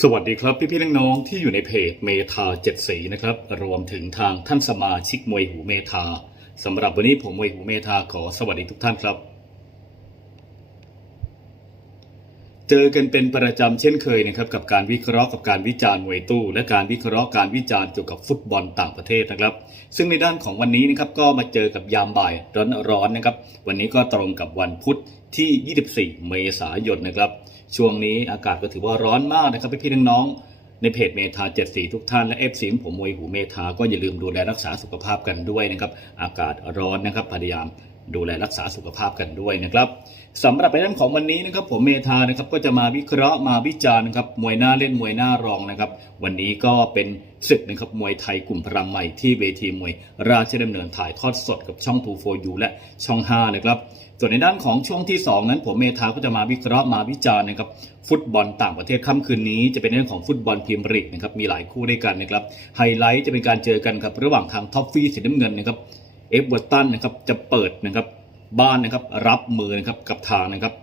สวัสดีครับพี่พี่น้องๆที่อยู่ในเพจเมทาเจ็ดสีนะครับ รวมถึงทางท่านสมาชิกมวยหูเมทาสำหรับวันนี้ผมมวยหูเมทาขอสวัสดีทุกท่านครับ เจอกันเป็นประจำเช่นเคยนะครับกับการวิเคราะห์กับการวิจารณ์มวยตู้ และการวิเคราะห์การวิจารณ์เกี่ยวกับฟุตบอลต่างประเทศนะครับ ซึ่งในด้านของวันนี้นะครับก็มาเจอกับยามบ่ายร้อนๆนะครับ วันนี้ก็ตรงกับวันพุธที่ 24 เมษายนนะครับ ช่วงนี้อากาศก็ถือว่าร้อนมากนะครับพี่ๆน้องๆในเพจเมทาเจ็ดสีทุกท่านและเอฟซีผมมวยหูเมทาก็อย่าลืมดูแลรักษาสุขภาพกันด้วยนะครับอากาศร้อนนะครับพยายาม ดูแลรักษาสุขภาพกันด้วยนะครับสำหรับในเรื่องของวันนี้นะครับผมเมธานะครับก็จะมาวิเคราะห์มาวิจารณ์นะครับมวยหน้าเล่นมวยหน้ารองนะครับวันนี้ก็เป็นศึกนะครับมวยไทยกลุ่มพลังใหม่ที่เวทีมวยราชดำเนินถ่ายทอดสดกับช่อง 2 4 u และช่อง 5 นะครับส่วนในด้านของช่วงที่ 2 นั้นผมเมธาก็จะมาวิเคราะห์มาวิจารณ์นะครับฟุตบอลต่างประเทศค่ำคืนนี้จะเป็นเรื่องของฟุตบอลพรีเมียร์ลีกนะครับมีหลายคู่ด้วยกันนะครับไฮไลท์จะเป็นการเจอกันครับระหว่างทางท็อฟฟี่สีน้ำเงินนะครับ เอฟเวอร์ตันนะครับจะเปิดนะครับบ้านนะครับรับมือนะครับกับทางนะครับ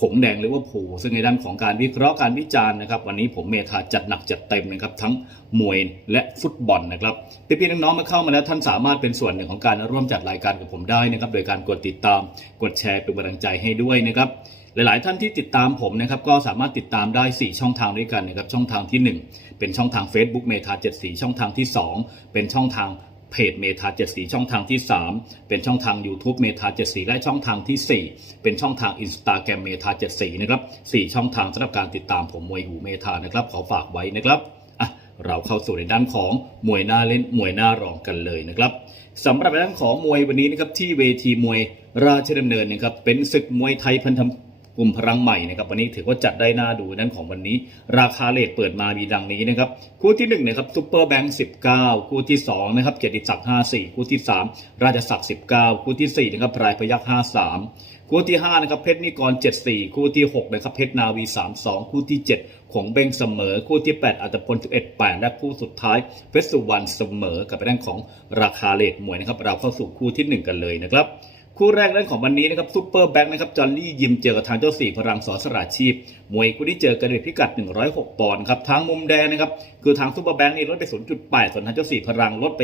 หงแดงหรือว่าผูซึ่งในด้านของการวิเคราะห์การวิจารณ์นะครับ วันนี้ผมเมธาจัดหนักจัดเต็มนะครับ ทั้งมวยและฟุตบอลนะครับพี่ๆน้องๆมาเข้ามาแล้วท่านสามารถเป็นส่วนหนึ่งของการร่วมจัดรายการกับผมได้นะครับ โดยการกดติดตามกดแชร์เป็นกำลังใจให้ด้วยนะครับ หลายๆ ท่านที่ติดตามผมนะครับก็สามารถติดตามได้ 4 ช่องทางด้วยกันนะครับช่องทางที่ 1 เป็นช่องทาง Facebook เมธา74 ช่องทางที่ 2 เป็นช่องทาง เพจเมธา74ช่องทางที่ 3 เป็นช่องทาง YouTube เมธา74และช่องทางทีสี่ 4 เป็นช่องทาง Instagram เมธา74นะครับ4ช่องทางสำหรับการติดตามผมมวยหูเมธานะครับขอฝากไว้นะครับเราเข้าสู่ในด้านของมวยหน้าเล่นมวยหน้ารองกันเลยนะครับสำหรับในด้านของมวยวันนี้นะครับที่เวทีมวยราชดำเนินนะครับเป็นศึกมวยไทยพันธม กลุ่มพลังใหม่นะครับวันนี้ถือว่าจัดได้น่าดูนั้นของวันนี้ ราคาเลทเปิดมามีดังนี้นะครับคู่ที่1นะครับซูเปอร์แบงค์19 คู่ที่2นะครับเกียรติศักดิ์54 คู่ที่ 3 ราชศักดิ์19 คู่ที่4นะครับพรายพยัคฆ์53 คู่ที่5นะครับเพชรนิกร 74 คู่ที่6นะครับเพชรนาวี 32 คู่ที่ 7 ของเบงเสมอ คู่ที่ 8 อัตพล11 8 และคู่สุดท้ายเพชรสุวรรณเสมอกับไปด้านของราคาเลทมวยนะครับเราเข้าสู่คู่ที่หนึ่งกันเลยนะครับ คู่แรกเรื่องของวันนี้นะครับซูเปอร์แบ็กนะครับจอห์นนี่ยิมเจอกับทางเจ้าสี่พลังสอสราชีพ มวยคู่ที่เจอกันในพิกัด 106 ปอนด์ครับทางมุมแดงนะครับคือทางซูเปอร์แบ็กนี่ลดไป 0.8 ส่วนทางเจ้าสี่พลังลดไป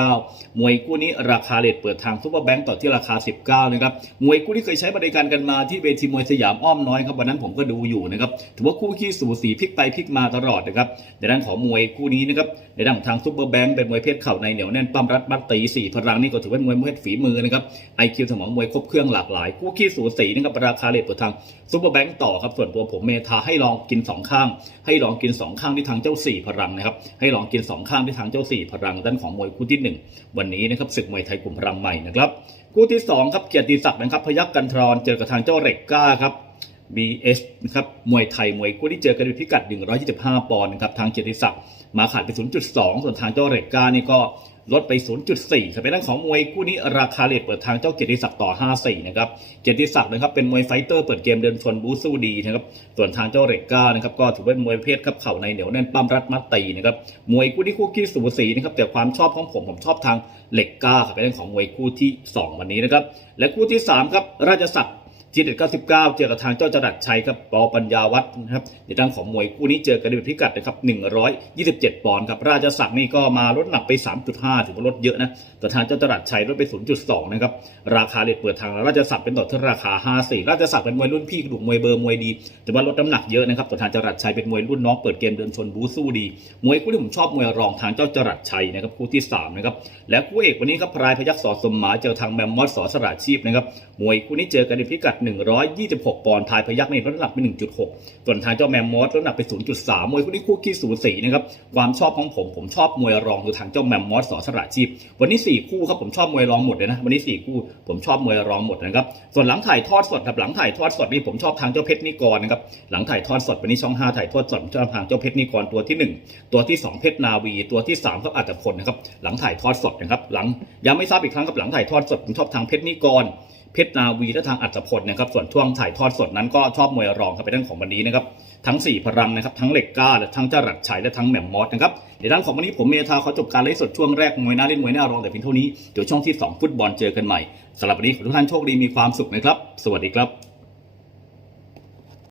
0.9 มวยคู่นี้ราคาเลทเปิดทางซูเปอร์แบ็กต่อที่ราคา 19 นะครับมวยคู่ที่เคยใช้บริการกันมาที่เวทีมวยสยามอ้อมน้อยครับวันนั้นผมก็ดูอยู่นะครับถือว่าคู่ขี้สูสีพลิกไปพลิกมาตลอดนะครับในด้านของมวยคู่นี้นะครับในด้านของทางซูเปอร์แบงค์เป็นมวยเพศเข่าในเหนียวแน่นปั้มรัดมัดตีสี่พลังนี่ก็ถือว่ามวยเพศฝีมือนะครับไอคิวสมองมวยครบเครื่องหลากหลาย คู่ขี้สูสีนะครับราคาเลทเปิดทางซูเปอร์แบงค์ต่อครับส่วนตัวผมเมทาให้ลองกินสองข้าง ให้ลองกินสองข้างที่ทางเจ้าสี่พลังนะครับให้ลองกินสองข้างที่ทางเจ้าสี่พลังด้านของมวยคู่ที่หนึ่งวันนี้นะครับศึกมวยไทยกลุ่มพลังใหม่นะครับคู่ที่สองครับเกียรติศักดิ์นะครับพยักกันทรอนเจอกับทางเจ้าเร็กก้าครับ BS นะครับมวยไทยมวยคู่ที่เจอกันในพิกัด 125 ปอนด์นะครับทางเกียรติศักดิ์มาขาดไป 0.2 ส่วนทางเจ้าเรกก้านี่ก็ ลดไป 0.4ครับเป็นเรื่องของมวยคู่นี้ราคาเลทเปิดทางเจ้าเกียรติศักดิ์ต่อ 54 นะครับ เกียรติศักดิ์นะครับเป็นมวยไฟเตอร์เปิดเกมเดินชนบูสู้ดีนะครับ ส่วนทางเจ้าเรกก้านะครับก็ถือเป็นมวยประเพศครับเข่าในเหนียวแน่นปั้มรัดมัดตีนะครับ มวยคู่ที่คู่ขี้สูสีนะครับแต่ความชอบของผมผมชอบทางเหล็กก้าครับเป็นเรื่องของมวยคู่ที่สองวันนี้นะครับ และคู่ที่สามครับราชศักดิ์ ทีเด็ด99เก้าเจอกับทางเจ้าจรัสชัยครับปอปัญญาวัฒน์นะครับในด้านของมวยคู่นี้เจอกันในพิกัดนะครับ127ปอนด์ครับราชศักดิ์นี่ก็มาลดหนักไป3.5ถือว่าลดเยอะนะแต่ทางเจ้าจรัสชัยลดไป0.2นย์จุดสองนะครับราคาเลทเปิดทางราชศักดิ์เป็นต่อที่ราคา54ราชศักดิ์เป็นมวยรุ่นพี่กระดูกมวยเบอร์มวยดี แต่ว่าลดน้ำหนักเยอะนะครับแต่ทางจรัสชัยเป็นมวยรุ่นน้องเปิดเกมเดินชนบูสู้ดีมวยคู่ที่ผมชอบมวยรองทางเจ้าจรัสชัยนะครับคู่ที่สามนะครับและคู่เอกวันนี้ครับพรายพยัคฆ์สอสมหมาเจอทางแมมมอสสอสระชีพนะครับมวยคู่นี้เจอกันในพิกัด126 ปอนด์พายพยัคฆ์นี่ลดน้ำหนักไป 1.6 ส่วนทางเจ้าแมมมอสลดน้ำหนักไป 0.3 มวยคู่นี้คู่ขี้สูสีนะครับ ความชอบของผมผมชอบมวยรองคือทางเจ้าแมมมอสสอสระชีพ วันนี้ 4 คู่ครับผมชอบมวยรองหมดเลยนะ วันนี้ 4 คู่ผมชอบมวยรองหมดนะครับ ส่วนหลังถ่ายทอดสดครับหลังถ่ายทอดสดนี่ผมชอบทางเจ้าเพชรนิกรนะครับ หลังถ่ายทอดสดวันนี้ช่อง 5 ถ่ายทอดสดผมชอบทางเจ้าเพชรนิกรตัวที่ 1 ตัวที่ 2 เพชรนาวี ตัวที่3ครับอัตพลนะครับ หลังถ่ายทอดสดนะครับ หลังย้ำไม่ทราบอีกครั้งกับหลังถ่ายทอดสดผมชอบทางเพชรนิกร เพชรนาวีและทางอัศพลนะครับ ส่วนช่วงถ่ายทอดสดนั้นก็ชอบมวยรองครับเป็นเรื่องของวันนี้นะครับทั้ง 4 พลังนะครับ ทั้งเหล็กกล้าและทั้งจรัสชัยและทั้งแหม่มมอสนะครับในด้านของวันนี้ผมเมธาเขาจบการไลฟ์สดช่วงแรกมวยหน้าเล่นมวยหน้ารองแต่เพียงเท่านี้เดี๋ยวช่องที่ 2 ฟุตบอลเจอกันใหม่สำหรับวันนี้ขอทุกท่านโชคดีมีความสุขนะครับ สวัสดีครับ